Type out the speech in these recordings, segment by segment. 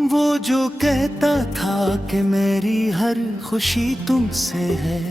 वो जो कहता था कि मेरी हर खुशी तुमसे है,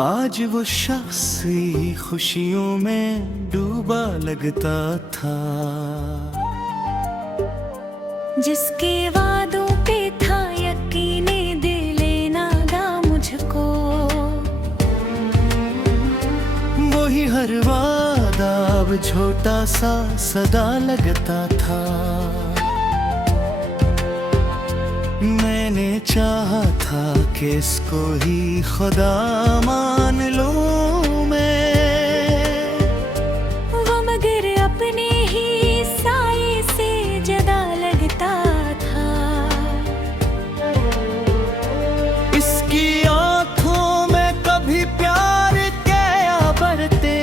आज वो शख्स ही खुशियों में डूबा लगता था। जिसके वादों पे था यकीने दिल नादा मुझको, वही हर वादा अब छोटा सा सदा लगता था। मैंने चाहा था कि इसको ही खुदा मान लूं मैं, वो मगर अपने ही साये से जदा लगता था। इसकी आंखों में कभी प्यार के बरते,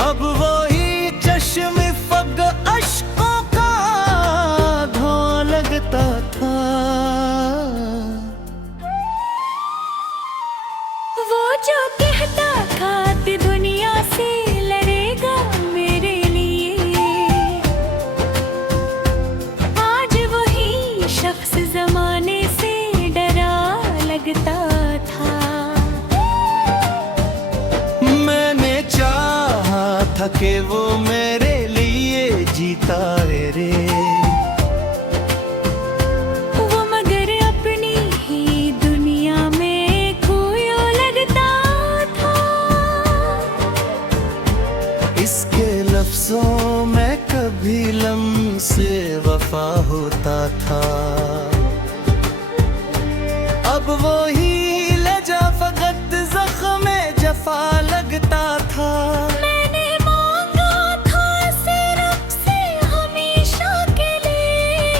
अब वही चश्मे फग अश्कों का धों लगता था। वो जो कहता था कि दुनिया से लड़ेगा मेरे लिए, आज वही शख्स जमाने से डरा लगता था। मैंने चाहा था कि वो मेरे लिए जीता है रे, वो मगर अपनी ही दुनिया में खोया लगता था। इसके लफ्जों में कभी लम्से वफा होता था। अब वो ही लजा फकत जख्म जफा लगता था। मैंने मांगा था सिर्फ से हमेशा के लिए,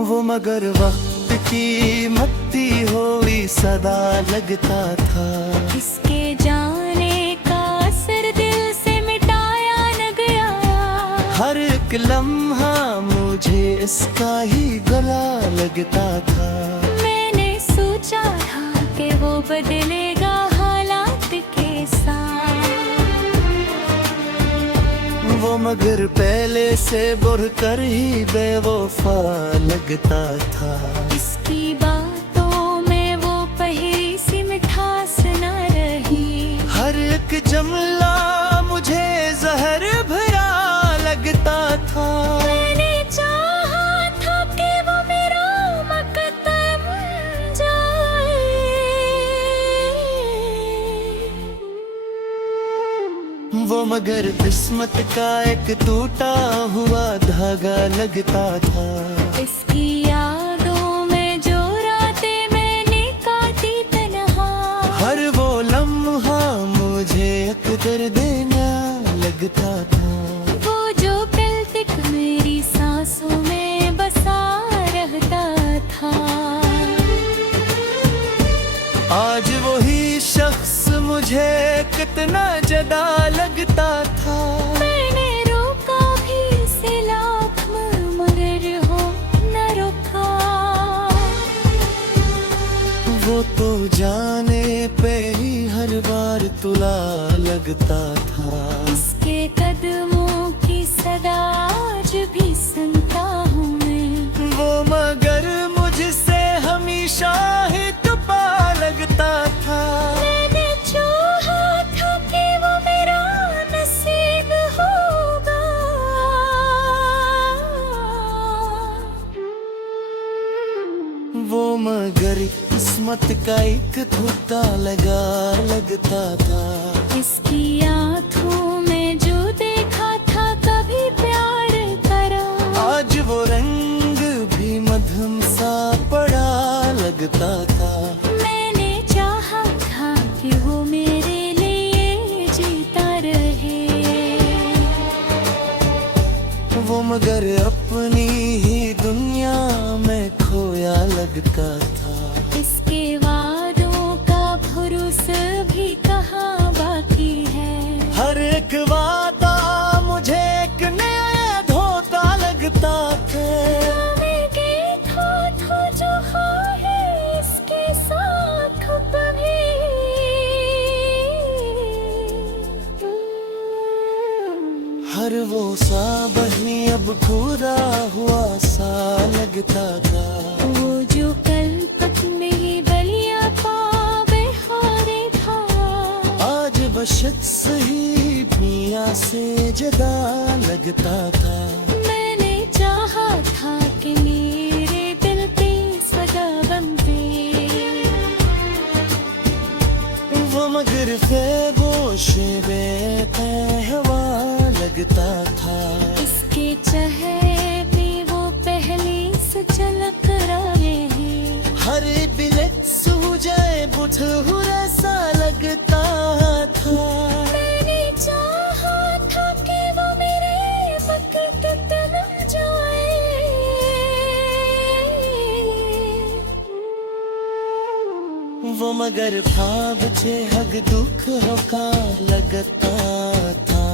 वो मगर वक्त की मत्ती हुई सदा लगता था। इसके जाने का असर दिल से मिटाया न गया। हर एक लम्हा मुझे इसका ही गला लगता था। मैंने सोचा था कि वो बदलेगा हालात के साथ, वो मगर पहले से बढ़ कर ही बेवफा लगता था। इसकी बातों में वो पहली सी मिठास न रही। हर एक जुमला मुझे जहर भरा लगता था। मैंने चाहा था कि वो मेरा मकदम जाए, वो मगर किस्मत का एक टूटा हुआ धागा लगता था। इसकी यादों में जो रातें मैंने काटी तन्हा, हर वो लम्हा मुझे अकदर देना लगता था। वो जो पल तक मेरी सांसों में बसा रहता था। आज वही शख्स मुझे कितना जदा लगता था। मैंने रोका भी इसे लाख मगर हो न रोका। वो तो जाने पे ही हर बार तुला लगता था। इसके कदमों की सदा आज भी सुनता हूँ मैं, वो मगर मुझसे हमेशा ही टुपा लगता था। मैंने चाहा था कि वो मेरा नसीब होगा। वो मगर किस्मत का एक धोता लगा लगता था। इसकी आँखों में जो देखा था कभी प्यार करा, आज वो रंग भी मध्यम सा पड़ा लगता था। मैंने चाहा था कि वो मेरे लिए जीता रहे, वो मगर अपनी ही दुनिया में खोया लगता था। इसके वादों का भरोसा भी कहाँ बाकी है। हर एक वादा मुझे एक नया धोखा लगता था। मैं गई थो जो है इसके साथ कभी, वो साबही अब खुदा हुआ सा लगता था। वो जो कल तक मेरी बलिया पावे हारे था, आज बशत सही मियाँ से जुदा लगता था। मैंने चाहा था कि मेरे दिल पे सदा बनते, वो मगर फैबोशे बेतहवा लगता था। इसके चेहरे वो पहले से झलक रहे हैं। हर बिलक सू जाए बुझहुरा सा लगता था। मैंने चाहा था कि वो मेरे वक्त तन जाए, वो मगर भाव छे हग दुख होका लगता था।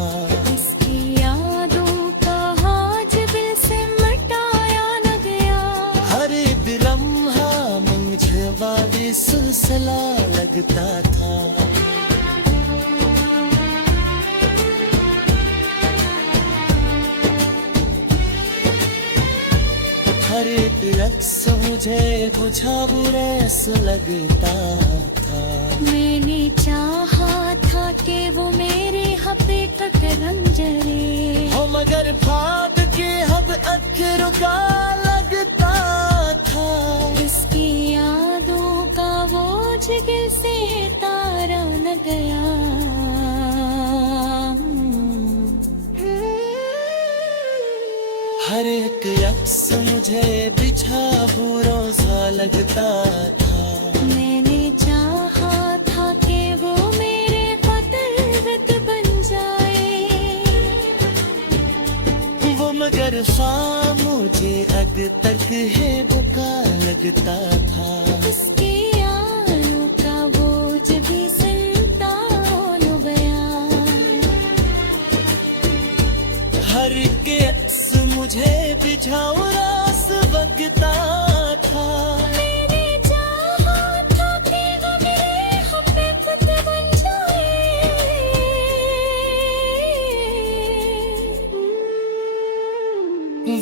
इसकी यादों का आज दिल से मिटाया न गया। हर बिलम्हा मुझे सिलसिला लगता था। हर एक रक्स मुझे बुझा बुरैस लगता था। मैंने चाहा था कि वो मेरे हपे तक रंजरे, हो मगर भाग के हब अखर का लगता था। इसकी यादों का वो जिगर से तारा न गया। हर एक अक्स मुझे बिछा बुरों सा लगता था। मैंने चाहा था कि वो मेरे कदरत बन जाए, वो मगर सा मुझे अग तक है बुका लगता था। इसके आलों का बोझ भी सुल्तान हो गया। हर के अक्स मुझे बिछाओ रास बगता था। मैंने चाहा था कि वो मेरे हपे खुद बन जाए,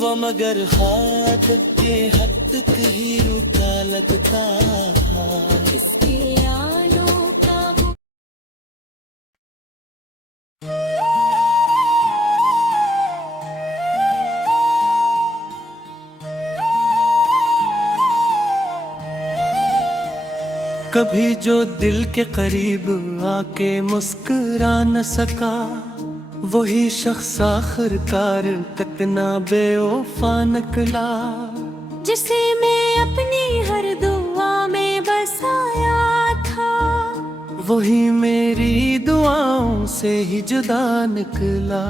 वो मगर हाथ के हद तक ही रुका लगता था। इसके आलों का वो कभी जो दिल के करीब आके मुस्कुरा न सका, वही शख्स आखिरकार कितना बेवफा निकला। जिसे मैं अपनी हर दुआ में बसाया था, वही मेरी दुआओं से ही जुदा निकला।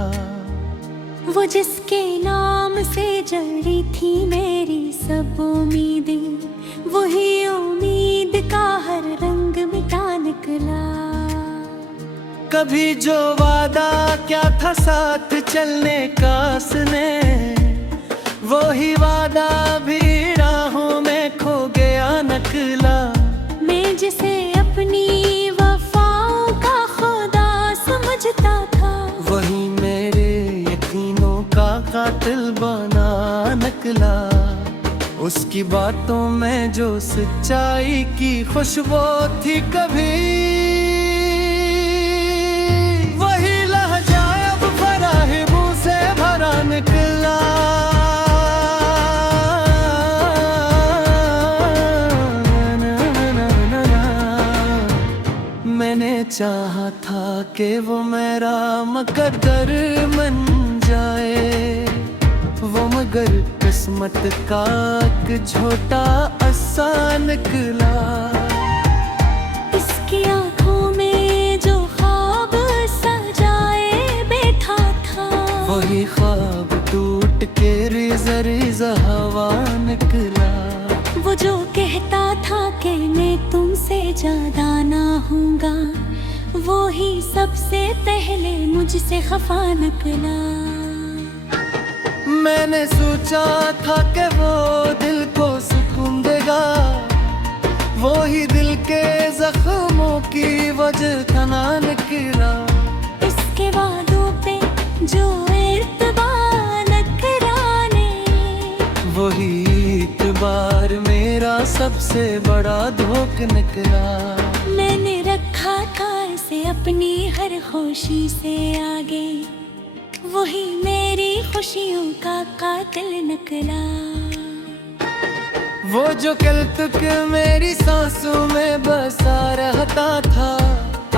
वो जिसके नाम से जड़ी थी मेरी सब उम्मीदें, वही उम्मीद का हर रंग मिटा निकला। कभी जो वादा क्या था साथ चलने का उसने, वही वादा भी राहों में खो गया निकला। मैं जिसे अपनी वफाओं का खुदा समझता था, वही मेरे यकीनों का कातिल बना निकला। उसकी बातों में जो सच्चाई की खुशबू थी कभी, वही लहजा अब फराह मुंह से भरा निकला। मैंने चाहा था कि वो मेरा मुकद्दर बन जाए, वो मगर किस्मत का एक छोटा असा निकला। इसकी आंखों में जो ख्वाब सजाए बैठा था, वही ख्वाब टूट के रेज़ा रेज़ा हवा निकला। वो जो कहता था कि मैं तुमसे ज्यादा ना हूँगा, वो ही सबसे पहले मुझसे खफा निकला। मैंने सोचा था कि वो दिल को सुकून देगा, वो ही दिल के जख्मों की वजह तना निकला। इसके वादों पे जो से बड़ा धोख निकला। मैंने रखा था इसे अपनी हर खुशी से आगे, वही मेरी खुशियों का कातिल निकला। वो जो कल तक मेरी सांसों में बसा रहता था,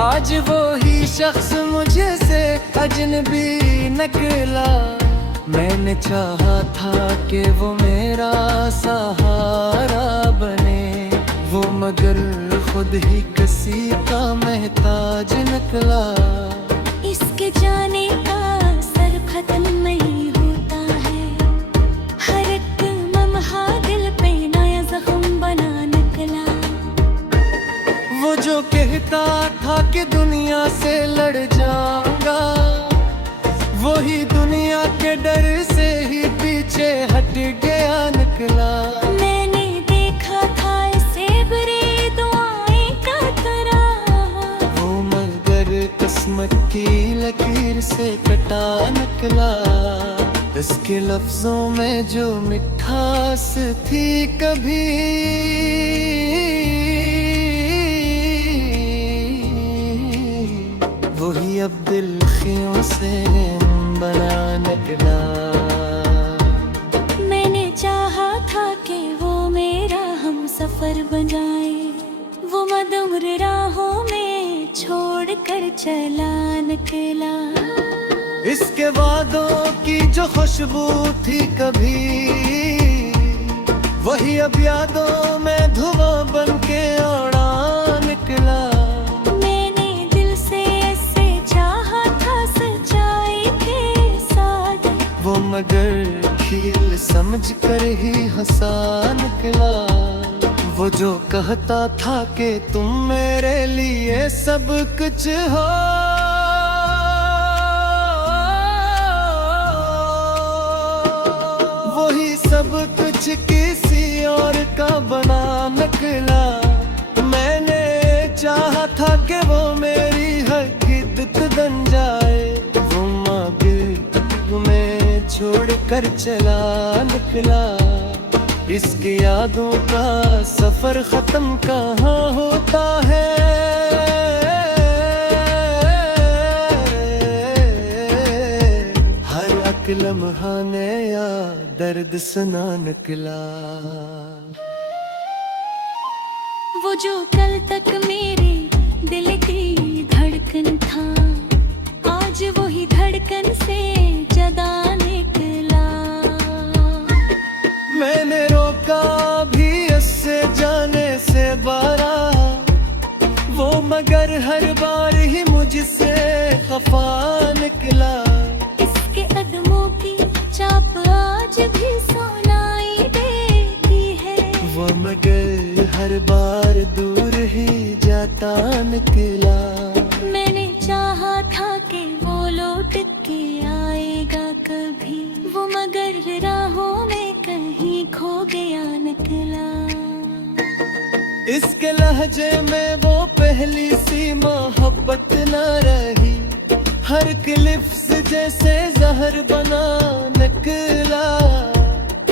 आज वो ही शख्स मुझे से अजनबी निकला। मैंने चाहा था कि वो मेरा सहारा बने, वो मगर खुद ही किसी का महताज निकला। इसके जाने का सर खत्म नहीं होता है, हर एक लम्हा दिल पे नया जख्म बना निकला। वो जो कहता था कि दुनिया से लड़ जाऊंगा, वही दुनिया के डर से ही पीछे हट गया निकला। मैंने देखा था इसे बुरी दुआएं करता रहा, वो मगर किस्मत की लकीर से कटा निकला। इसके लफ्जों में जो मिठास थी कभी, वही अब दिल खियों से बना निकला। मैंने चाहा था कि वो मेरा हम सफर बन जाए, वो मधुर राहों में छोड़ कर चला निकला। इसके वादों की जो खुशबू थी कभी, वही अब यादों में धुआं बन के उड़ा निकला। मैंने दिल से ऐसे चाहा था सच्चाई के साथ, वो मगर खील समझ कर ही हंसा निकला। वो जो कहता था कि तुम मेरे लिए सब कुछ हो, वही सब कुछ किसी और का बना निकला। मैंने चाहा था कि वो मेरी हकीकत बन जाए, वो मगर में छोड़ कर चला निकला। इसकी यादों का सफर खत्म कहाँ होता है, लम्हा ने या दर्द सुना निकला। वो जो कल तक मेरे दिल की धड़कन था, आज वही धड़कन से जदा निकला। मैंने रोका भी इससे जाने से बारा, वो मगर हर बार ही मुझसे खफा निकला। कदमों की चाप आज भी सुनाई देती है, वो मगर हर बार दूर ही जाता निकला। मैंने चाहा था कि वो लौट के आएगा कभी, वो मगर राहों में कहीं खो गया निकला। इसके लहजे में वो पहली सी मोहब्बत न रही, हर क्लिप्स जैसे जहर बना निकला।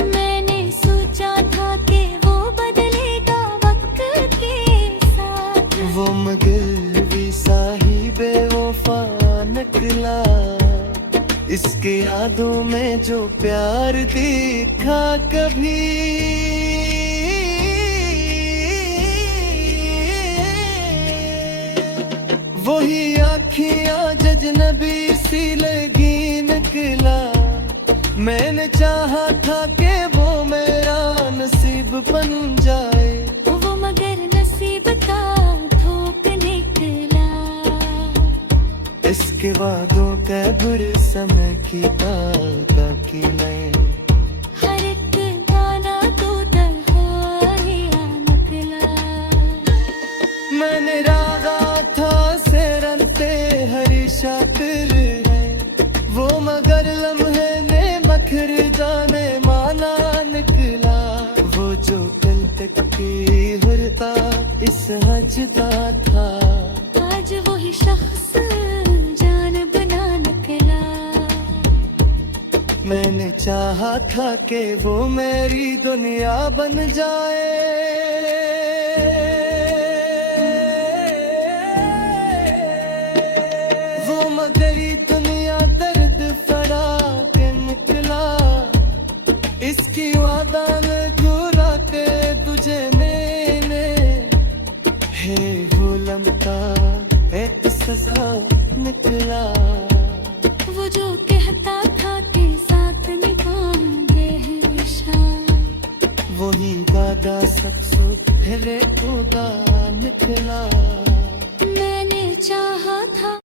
मैंने सोचा था कि वो बदलेगा वक्त के साथ, वो मगर भी साहिबे वफा निकला। इसके यादों में जो प्यार देखा कभी, वही आँखियाँ अजनबी सी लगी निकला। मैंने चाहा था कि वो मेरा नसीब बन जाए, वो मगर नसीब का धोख निकला। इसके वादों का बुरे समय की ताकी मैं, हर एक गाना तो तन्हाइयाँ निकला। मैंने रागा था से रंते हरी शातिर है, वो मगर लम्हे ने मखर जाने माना निकला। वो जो कल तक की हुरता इस हजदा था, आज वही शख्स जान बना निकला। मैंने चाहा था कि वो मेरी दुनिया बन जाए, मगर ये दुनिया दर्द फड़ा के निकला। इसकी वादा में घुरा के तुझे मैंने है वो लम्हा एक सजा निकला। वो जो कहता था कि साथ निभाएंगे हमेशा, वही वादा सबसे पहले खुदा निकला। मैंने चाहा था